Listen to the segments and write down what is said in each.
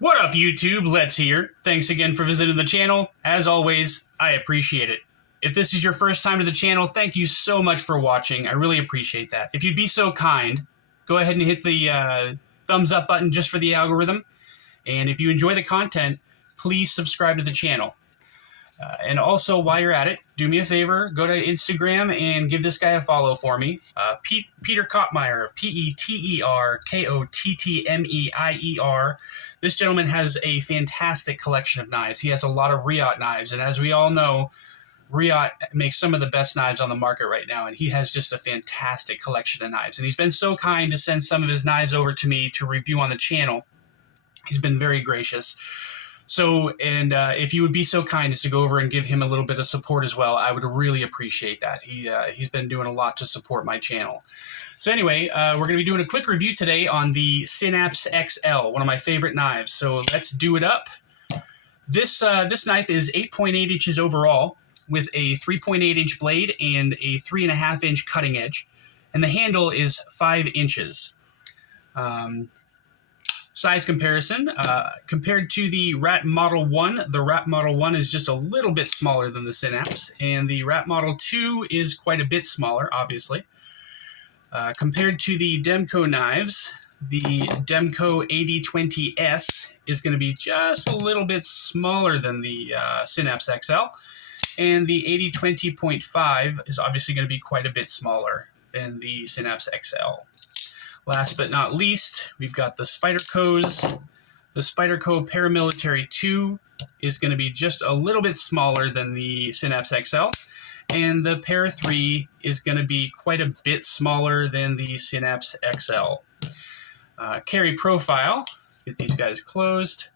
What up, YouTube? Let's here. Thanks again for visiting the channel. As always, I appreciate it. If this is your first time to the channel, thank you so much for watching. I really appreciate that. If you'd be so kind, go ahead and hit the thumbs up button just for the algorithm. And if you enjoy the content, please subscribe to the channel. And also, while you're at it, do me a favor, go to Instagram and give this guy a follow for me. Peter Kottmeyer, Peterkottmeier. This gentleman has a fantastic collection of knives. He has a lot of Riot knives, and as we all know, Riot makes some of the best knives on the market right now, and he has just a fantastic collection of knives. And he's been so kind to send some of his knives over to me to review on the channel. He's been very gracious. So, and if you would be so kind as to go over and give him a little bit of support as well, I would really appreciate that. He's been doing a lot to support my channel. So anyway, we're going to be doing a quick review today on the Synapse XL, one of my favorite knives. So let's do it up. This knife is 8.8 inches overall with a 3.8 inch blade and a 3.5 inch cutting edge. And the handle is 5 inches. Size comparison, compared to the Rat Model 1, the Rat Model 1 is just a little bit smaller than the Synapse, and the Rat Model 2 is quite a bit smaller, obviously. Compared to the DEMKO knives, the DEMKO 8020S is going to be just a little bit smaller than the Synapse XL, and the 8020.5 is obviously going to be quite a bit smaller than the Synapse XL. Last but not least, we've got the SPYDERCOs. The SPYDERCO Paramilitary 2 is going to be just a little bit smaller than the Synapse XL, and the Para 3 is going to be quite a bit smaller than the Synapse XL. Carry profile, get these guys closed.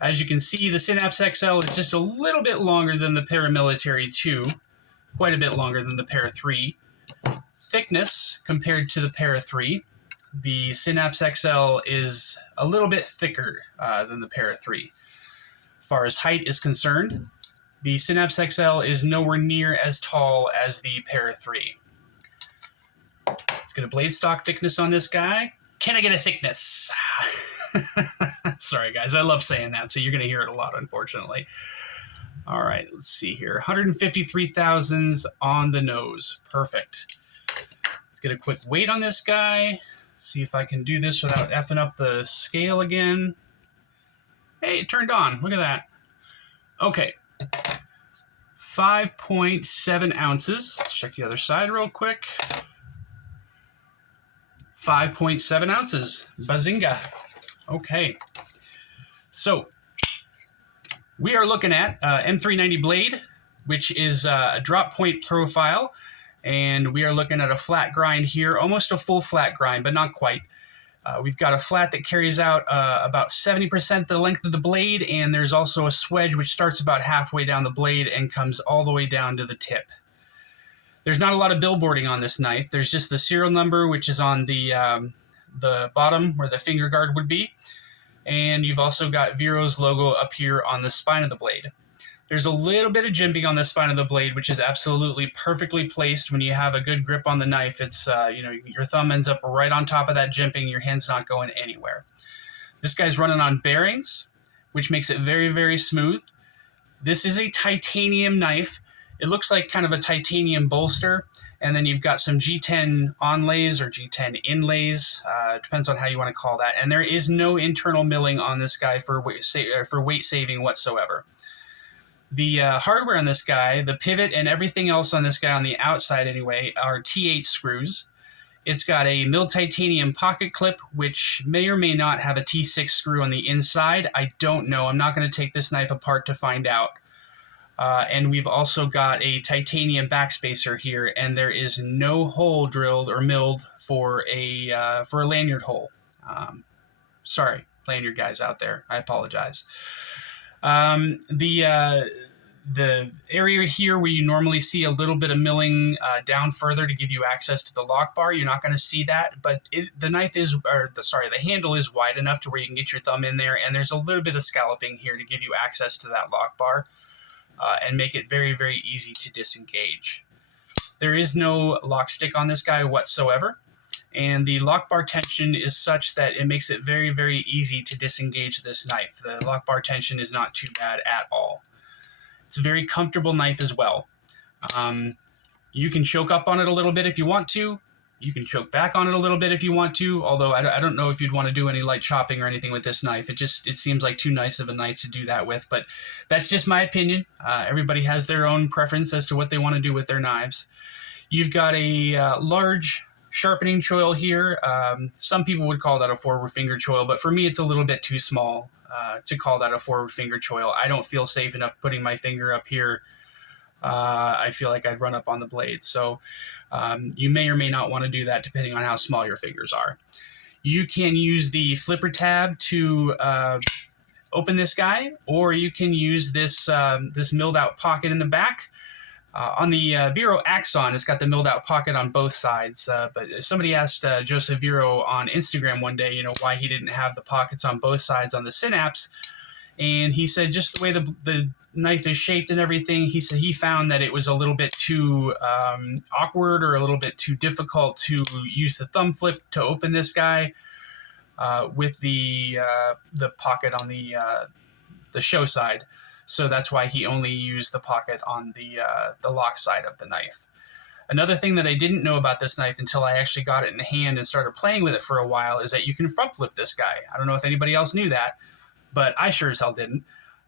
As you can see, the Synapse XL is just a little bit longer than the Paramilitary 2, quite a bit longer than the Para 3. Thickness compared to the Para 3. The Synapse XL is a little bit thicker than the Para 3. As far as height is concerned, the Synapse XL is nowhere near as tall as the Para 3. Let's get a blade stock thickness on this guy. Can I get a thickness? Sorry, guys. I love saying that, so you're going to hear it a lot, unfortunately. All right, let's see here. 153 thousandths on the nose. Perfect. Let's get a quick weight on this guy. See if I can do this without effing up the scale again. Hey, it turned on. Look at that. Okay. 5.7 ounces. Let's check the other side real quick. 5.7 ounces. Bazinga. Okay. So, we are looking at M390 blade, which is a drop point profile. And we are looking at a flat grind here, almost a full flat grind, but not quite. We've got a flat that carries out about 70% the length of the blade, and there's also a swedge which starts about halfway down the blade and comes all the way down to the tip. There's not a lot of billboarding on this knife. There's just the serial number, which is on the bottom where the finger guard would be. And you've also got Vero's logo up here on the spine of the blade. There's a little bit of jimping on the spine of the blade, which is absolutely perfectly placed. When you have a good grip on the knife, it's, your thumb ends up right on top of that jimping. Your hand's not going anywhere. This guy's running on bearings, which makes it very, very smooth. This is a titanium knife. It looks like kind of a titanium bolster. And then you've got some G10 onlays or G10 inlays. Depends on how you want to call that. And there is no internal milling on this guy for weight saving whatsoever. The hardware on this guy, the pivot and everything else on this guy on the outside anyway, are T8 screws. It's got a milled titanium pocket clip, which may or may not have a T6 screw on the inside. I don't know. I'm not going to take this knife apart to find out. And we've also got a titanium backspacer here, and there is no hole drilled or milled for a lanyard hole. Sorry, lanyard guys out there. I apologize. The area here where you normally see a little bit of milling down further to give you access to the lock bar, you're not going to see that, but the handle is wide enough to where you can get your thumb in there, and there's a little bit of scalloping here to give you access to that lock bar and make it very, very easy to disengage. There is no lock stick on this guy whatsoever. and the lock bar tension is such that it makes it very, very easy to disengage this knife. The lock bar tension is not too bad at all. It's a very comfortable knife as well. You can choke up on it a little bit if you want to. You can choke back on it a little bit if you want to, although I don't know if you'd want to do any light chopping or anything with this knife. It seems like too nice of a knife to do that with, but that's just my opinion. Everybody has their own preference as to what they want to do with their knives. You've got a large sharpening choil here. Some people would call that a forward finger choil, but for me it's a little bit too small to call that a forward finger choil. I don't feel safe enough putting my finger up here. I feel like I'd run up on the blade. So you may or may not want to do that depending on how small your fingers are. You can use the flipper tab to open this guy, or you can use this milled out pocket in the back. On the Vero Axon, it's got the milled out pocket on both sides. But somebody asked Joseph Vero on Instagram one day, why he didn't have the pockets on both sides on the Synapse. And he said just the way the knife is shaped and everything, he said he found that it was a little bit too awkward or a little bit too difficult to use the thumb flip to open this guy with the pocket on the show side. So that's why he only used the pocket on the lock side of the knife. Another thing that I didn't know about this knife until I actually got it in hand and started playing with it for a while is that you can front flip this guy. I don't know if anybody else knew that, but I sure as hell didn't.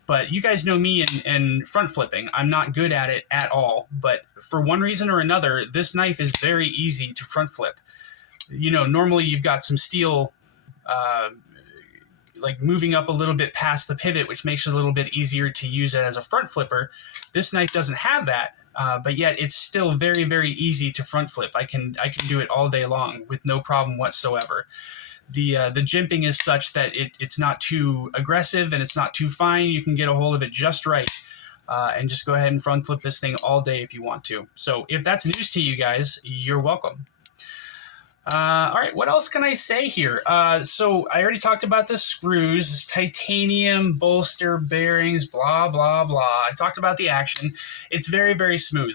But you guys know me and front flipping. I'm not good at it at all. But for one reason or another, this knife is very easy to front flip. Normally you've got some steel like moving up a little bit past the pivot, which makes it a little bit easier to use it as a front flipper. This knife doesn't have that, but yet it's still very, very easy to front flip. I can do it all day long with no problem whatsoever. The jimping is such that it's not too aggressive and it's not too fine. You can get a hold of it just right and just go ahead and front flip this thing all day if you want to. So if that's news to you guys, you're welcome. All right, what else can I say here? So I already talked about the screws, this titanium bolster bearings, blah, blah, blah. I talked about the action. It's very, very smooth.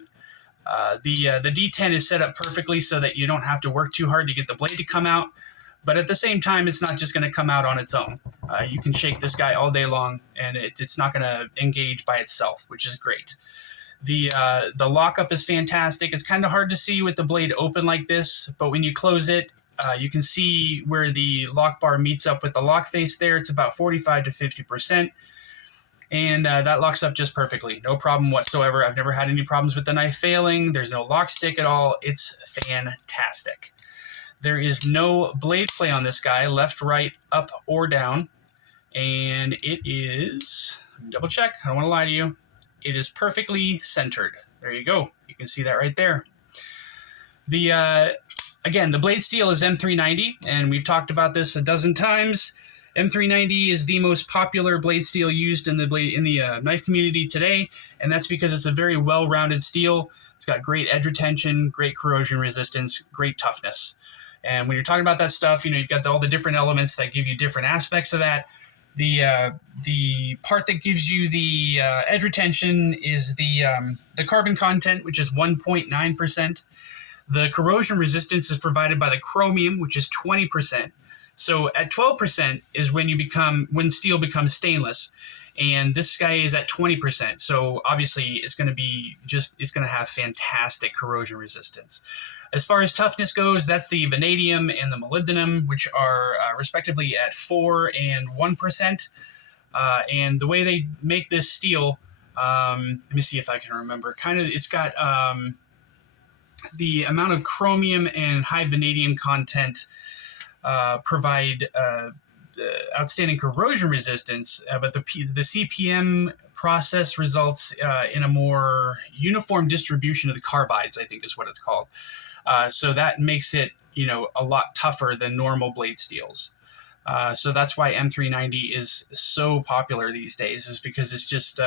The D10 is set up perfectly so that you don't have to work too hard to get the blade to come out. But at the same time, it's not just going to come out on its own. You can shake this guy all day long, and it's not going to engage by itself, which is great. The lockup is fantastic. It's kind of hard to see with the blade open like this, but when you close it, you can see where the lock bar meets up with the lock face there. It's about 45 to 50%, and that locks up just perfectly. No problem whatsoever. I've never had any problems with the knife failing. There's no lock stick at all. It's fantastic. There is no blade play on this guy, left, right, up, or down. And it is, double check, I don't want to lie to you, it is perfectly centered. There you go. You can see that right there. Again, the blade steel is M390, and we've talked about this a dozen times. M390 is the most popular blade steel used in the knife community today, and that's because it's a very well-rounded steel. It's got great edge retention, great corrosion resistance, great toughness. And when you're talking about that stuff, you've got all the different elements that give you different aspects of that. The part that gives you the edge retention is the carbon content, which is 1.9%. The corrosion resistance is provided by the chromium, which is 20%. So at 12% is when steel becomes stainless. And this guy is at 20%. So obviously it's going to have fantastic corrosion resistance. As far as toughness goes, that's the vanadium and the molybdenum, which are respectively at 4 and 1%. And the way they make this steel, let me see if I can remember. It's got the amount of chromium and high vanadium content provide outstanding corrosion resistance, but the CPM process results in a more uniform distribution of the carbides, I think is what it's called. So that makes it, a lot tougher than normal blade steels. So that's why M390 is so popular these days, is because it's just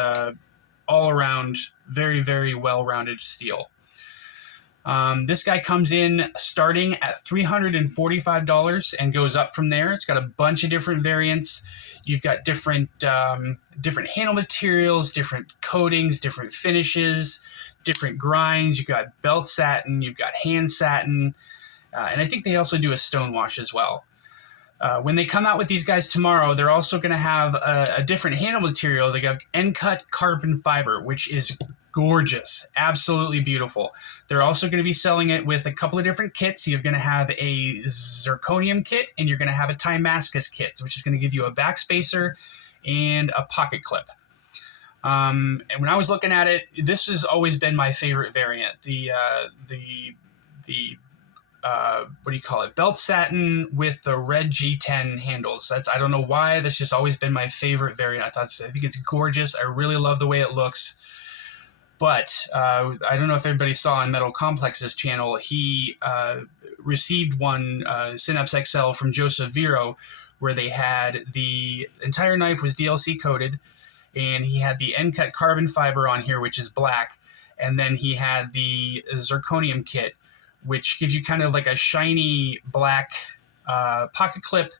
all around very, very well-rounded steel. This guy comes in starting at $345 and goes up from there. It's got a bunch of different variants. You've got different handle materials, different coatings, different finishes, different grinds. You've got belt satin, you've got hand satin. And I think they also do a stone wash as well. When they come out with these guys tomorrow, they're also going to have a different handle material. They got end-cut carbon fiber, which is gorgeous, absolutely beautiful. They're also going to be selling it with a couple of different kits. You're going to have a zirconium kit, and you're going to have a Timascus kit, which is going to give you a backspacer and a pocket clip. And when I was looking at it, this has always been my favorite variant. The what do you call it? Belt satin with the red G10 handles. I don't know why. That's just always been my favorite variant. I think it's gorgeous. I really love the way it looks. But I don't know if everybody saw on Metal Complex's channel, he received one Synapse XL from Joseph Vero, where they had the entire knife was DLC coated, and he had the end cut carbon fiber on here, which is black, and then he had the zirconium kit, which gives you kind of like a shiny black pocket clip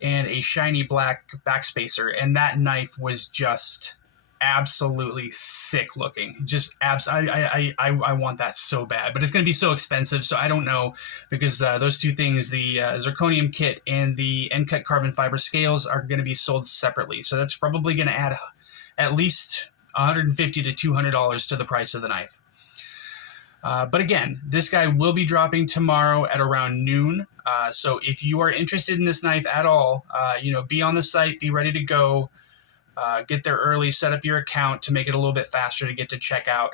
and a shiny black backspacer. And that knife was just absolutely sick looking. Just I want that so bad, but it's going to be so expensive. So I don't know, because those two things, the zirconium kit and the end cut carbon fiber scales, are going to be sold separately. So that's probably going to add at least $150 to $200 to the price of the knife. But again, this guy will be dropping tomorrow at around noon. So if you are interested in this knife at all, be on the site, be ready to go, get there early, set up your account to make it a little bit faster to get to checkout.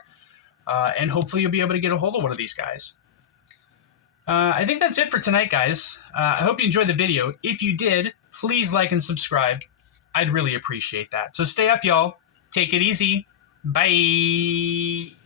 And hopefully you'll be able to get a hold of one of these guys. I think that's it for tonight, guys. I hope you enjoyed the video. If you did, please like and subscribe. I'd really appreciate that. So stay up, y'all. Take it easy. Bye.